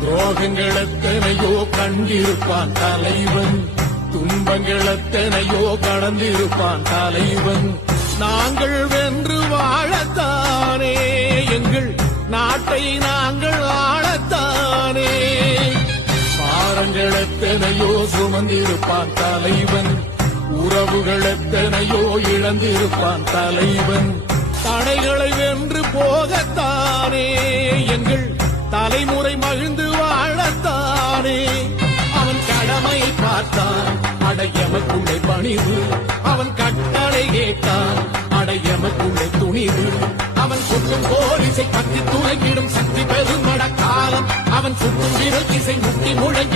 துரோகங்கள் எத்தனையோ கண்டிருப்பான் தலைவன், துன்பங்கள் எத்தனையோ கடந்திருப்பான் தலைவன். நாங்கள் வென்று வாழத்தானே, எங்கள் நாட்டை நாங்கள் ஆளத்தானே. பாரங்கள் எத்தனையோ சுமந்திருப்பான் தலைவன், உறவுகள் எத்தனையோ இழந்திருப்பான் தலைவன். தடைகளை வென்று போகத்தானே, எங்கள் தலைமுறை மகிழ்ந்து வாழத்தானே. அவன் கடமையை பார்த்தான், அடையமக்குள்ளே பணிவு. அவன் கட்டளை கேட்டான், அடையமக்குள்ளே துணிவு. அவன் சுட்டும் போலீசை கத்தி துணைக்கிடும் சக்தி பெருமட காலம். அவன் சுட்டும் விரல் திசை முட்டி முழங்கி